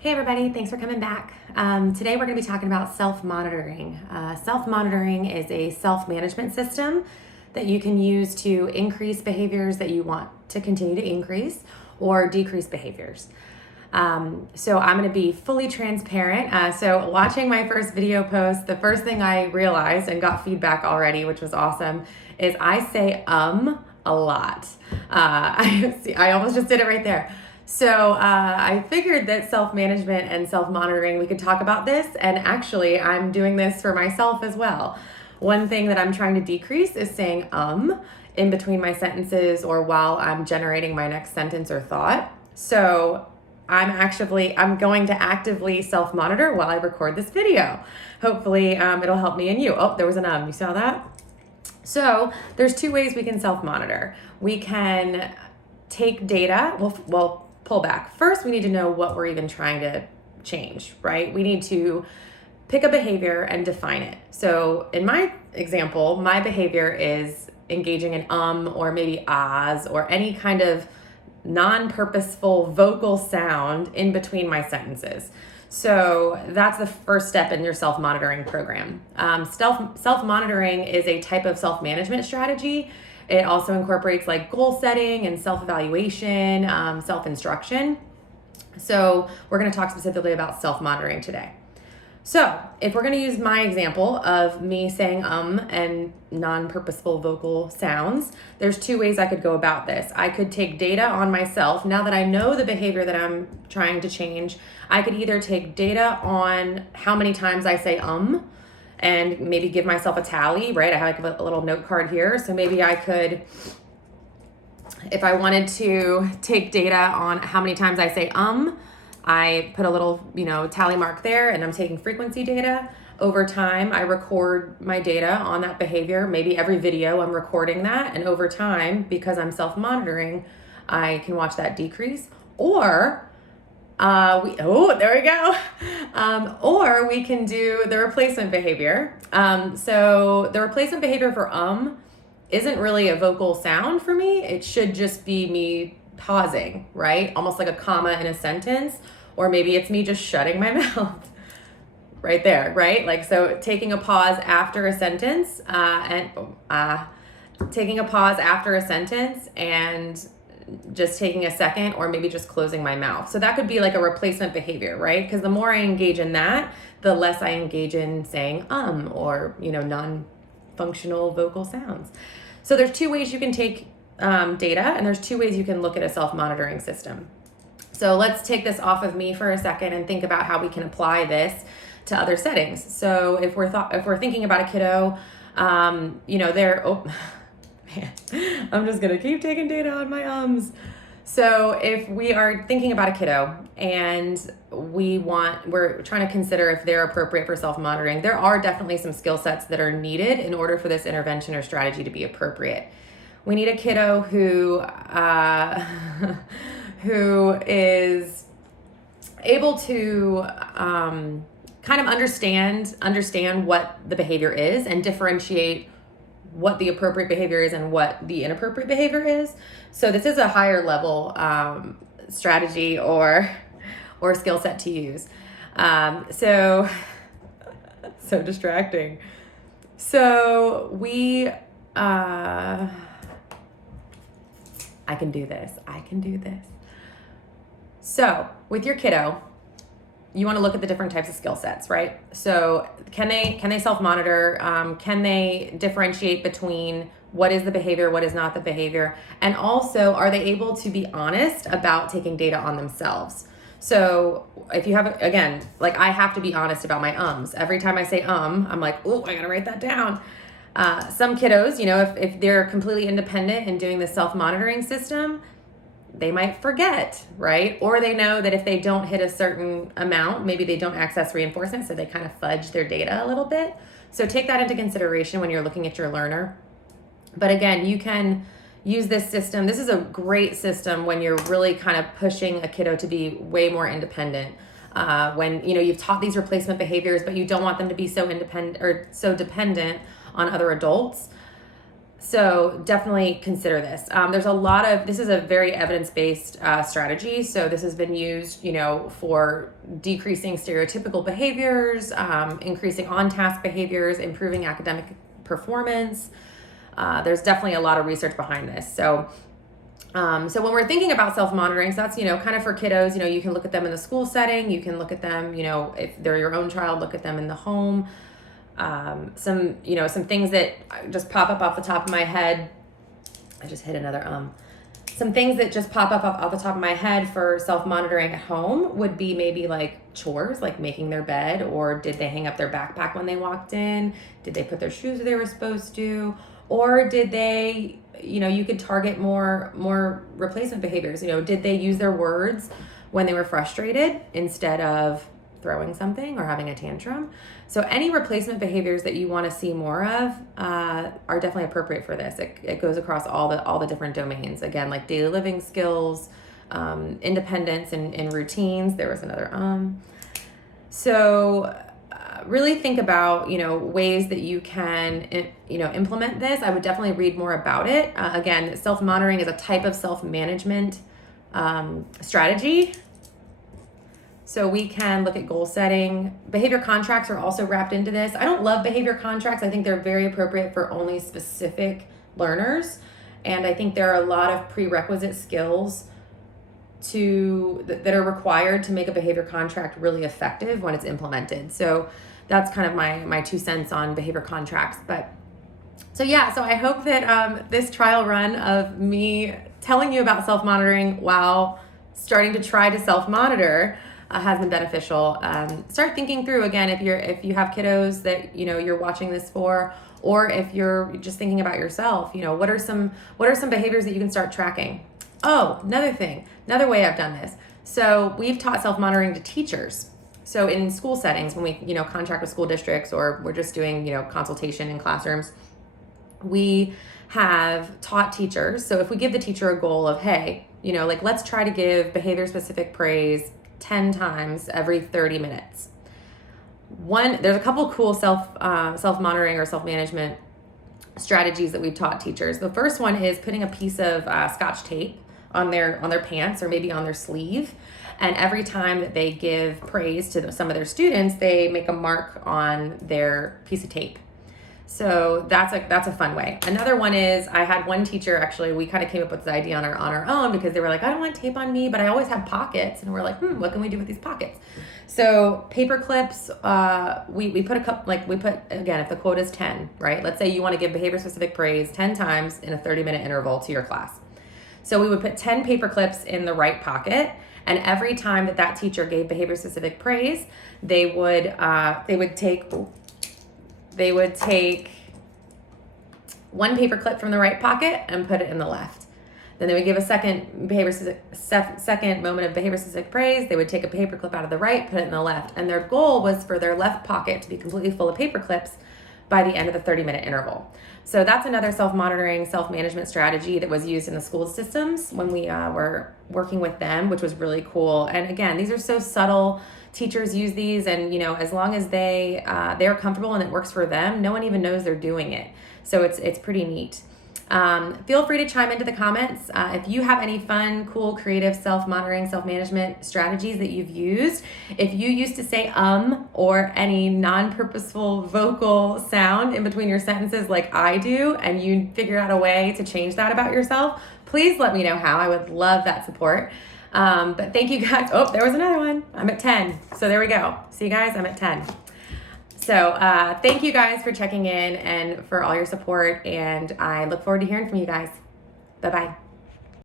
Hey everybody, thanks for coming back. Today we're going to be talking about self-monitoring. Self-monitoring is a self-management system that you can use to increase behaviors that you want to continue to increase or decrease behaviors. So I'm going to be fully transparent. So watching my first video post, the first thing I realized and got feedback already, which was awesome, is I say a lot. I almost just did it right there. So I figured that self-management and self-monitoring, we could talk about this, and actually I'm doing this for myself as well. One thing that I'm trying to decrease is saying in between my sentences or while I'm generating my next sentence or thought. So I'm going to actively self-monitor while I record this video. Hopefully it'll help me and you. Oh, there was an you saw that? So there's two ways we can self-monitor. We can take data, we'll pull back. First, we need to know what we're even trying to change, right? We need to pick a behavior and define it. So in my example, my behavior is engaging in or maybe ahs or any kind of non-purposeful vocal sound in between my sentences. So that's the first step in your self-monitoring program. Self-monitoring is a type of self-management strategy. It also incorporates like goal setting and self-evaluation, self-instruction. So we're going to talk specifically about self-monitoring today. So if we're going to use my example of me saying and non-purposeful vocal sounds, there's two ways I could go about this. I could take data on myself. Now that I know the behavior that I'm trying to change, I could either take data on how many times I say and maybe give myself a tally, right? I have like a little note card here. So maybe I could, if I wanted to take data on how many times I say I put a little, tally mark there, and I'm taking frequency data. Over time, I record my data on that behavior. Maybe every video I'm recording that. And over time, because I'm self-monitoring, I can watch that decrease. Or there we go. Or we can do the replacement behavior. So the replacement behavior for isn't really a vocal sound for me. It should just be me pausing, right? Almost like a comma in a sentence, or maybe it's me just shutting my mouth right there, right? Like, so taking a pause after a sentence, and just taking a second, or maybe just closing my mouth. So that could be like a replacement behavior, right? Because the more I engage in that, the less I engage in saying or non-functional vocal sounds. So there's two ways you can take data, and there's two ways you can look at a self-monitoring system. So let's take this off of me for a second and think about how we can apply this to other settings. So if we're thinking about a kiddo, man, I'm just gonna keep taking data on my ums. So if we are thinking about a kiddo and we're trying to consider if they're appropriate for self-monitoring, there are definitely some skill sets that are needed in order for this intervention or strategy to be appropriate. We need a kiddo who is able to kind of understand what the behavior is and differentiate what the appropriate behavior is and what the inappropriate behavior is. So this is a higher level strategy or skill set to use. So distracting. So I can do this. So with your kiddo, you want to look at the different types of skill sets, right? So can they self-monitor? Can they differentiate between what is the behavior, what is not the behavior? And also, are they able to be honest about taking data on themselves? So if you have, again, like I have to be honest about my ums. Every time I say I'm like, oh, I gotta write that down. Some kiddos, if they're completely independent in doing the self-monitoring system, they might forget, right? Or they know that if they don't hit a certain amount, maybe they don't access reinforcement, so they kind of fudge their data a little bit. So take that into consideration when you're looking at your learner. But again, you can use this system. This is a great system when you're really kind of pushing a kiddo to be way more independent. When you've taught these replacement behaviors, but you don't want them to be so independent or so dependent on other adults. So definitely consider this. This is a very evidence-based strategy. So this has been used, for decreasing stereotypical behaviors, increasing on-task behaviors, improving academic performance. There's definitely a lot of research behind this. So when we're thinking about self-monitoring, so that's, kind of for kiddos, you can look at them in the school setting, you can look at them, if they're your own child, look at them in the home. Some things that just pop up off the top of my head. I just hit another Some things that just pop up off the top of my head for self-monitoring at home would be maybe like chores, like making their bed, or did they hang up their backpack when they walked in? Did they put their shoes where they were supposed to? Or did they, you could target more replacement behaviors. Did they use their words when they were frustrated instead of throwing something or having a tantrum? So any replacement behaviors that you want to see more of are definitely appropriate for this. It goes across all the different domains. Again, like daily living skills, independence and routines. There was another So really think about, ways that you can, implement this. I would definitely read more about it. Again, self-monitoring is a type of self-management strategy. So we can look at goal setting. Behavior contracts are also wrapped into this. I don't love behavior contracts. I think they're very appropriate for only specific learners. And I think there are a lot of prerequisite skills that are required to make a behavior contract really effective when it's implemented. So that's kind of my 2 cents on behavior contracts. So I hope that this trial run of me telling you about self-monitoring while starting to try to self-monitor has been beneficial. Start thinking through again if you have kiddos that you're watching this for, or if you're just thinking about yourself. What are some behaviors that you can start tracking? Oh, another way I've done this. So we've taught self-monitoring to teachers. So in school settings, when we contract with school districts, or we're just doing consultation in classrooms, we have taught teachers. So if we give the teacher a goal of, hey, let's try to give behavior specific praise 10 times every 30 minutes. There's a couple cool self-monitoring or self-management strategies that we've taught teachers. The first one is putting a piece of Scotch tape on their pants or maybe on their sleeve. And every time that they give praise to some of their students, they make a mark on their piece of tape. So that's a fun way. Another one is, I had one teacher, actually, we kind of came up with this idea on our own, because they were like, I don't want tape on me, but I always have pockets. And we're like, what can we do with these pockets? So paper clips, we put again, if the quote is 10, right? Let's say you want to give behavior specific praise 10 times in a 30-minute interval to your class. So we would put 10 paper clips in the right pocket. And every time that teacher gave behavior specific praise, they would take one paper clip from the right pocket and put it in the left. Then they would give a second moment of behavior specific praise. They would take a paper clip out of the right, put it in the left. And their goal was for their left pocket to be completely full of paper clips by the end of the 30-minute interval. So that's another self-monitoring, self-management strategy that was used in the school systems when we were working with them, which was really cool. And again, these are so subtle. Teachers use these, and as long as they're comfortable and it works for them, no one even knows they're doing it. So it's pretty neat. Feel free to chime into the comments if you have any fun, cool, creative self-monitoring, self-management strategies that you've used. If you used to say or any non-purposeful vocal sound in between your sentences like I do, and you figured out a way to change that about yourself, please let me know how. I would love that support. But thank you guys. Oh, there was another one. I'm at 10. So there we go. See you guys, I'm at 10. So thank you guys for checking in and for all your support. And I look forward to hearing from you guys. Bye-bye.